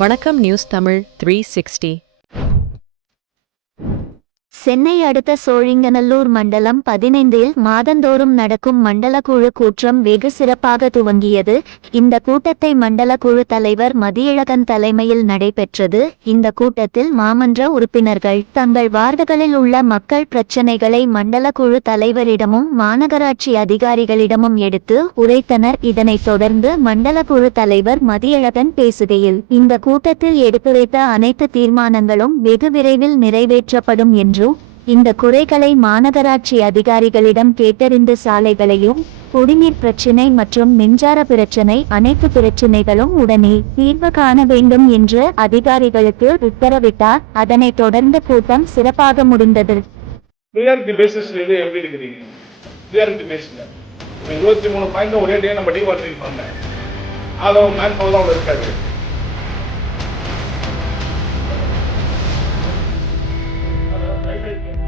வணக்கம் news Tamil three sixty Chennai அடுத்த சோழிங்கநல்லூர் மண்டலம் பதினைந்தில் மாதந்தோறும் நடக்கும் மண்டல குழு கூட்டம் வெகு சிறப்பாக துவங்கியது. இந்த கூட்டத்தை மண்டல குழு தலைவர் மதியழகன் தலைமையில் நடைபெற்றது. இந்த கூட்டத்தில் மாமன்ற உறுப்பினர்கள் தங்கள் வார்டுகளில் உள்ள மக்கள் பிரச்சினைகளை மண்டல குழு தலைவரிடமும் மாநகராட்சி அதிகாரிகளிடமும் எடுத்து உரைத்தனர். இதனைத் தொடர்ந்து மண்டல குழு தலைவர் மதியழகன் பேசுகையில் இந்த கூட்டத்தில் எடுத்துரைத்த அனைத்து தீர்மானங்களும் வெகு விரைவில் நிறைவேற்றப்படும் என்று இந்த குறைகளை மாநகராட்சி அதிகாரிகளிடம் கேட்டறிந்து சாலைகளையும் குடிநீர் பிரச்சினை மற்றும் மின்சார பிரச்சினை அனைத்து பிரச்சினைகளும் உடனே தீர்வு காண வேண்டும் என்று அதிகாரிகளுக்கு உத்தரவிட்டார். அதனைத் தொடர்ந்து கூட்டம் சிறப்பாக முடிந்தது. இருபத்தி மூணு பாயிண்ட் ஒரே டே நம்ம டிவார்டிங் பண்ணேன் அதை மேன் பவர் தான் அவ்வளோ இருக்காது.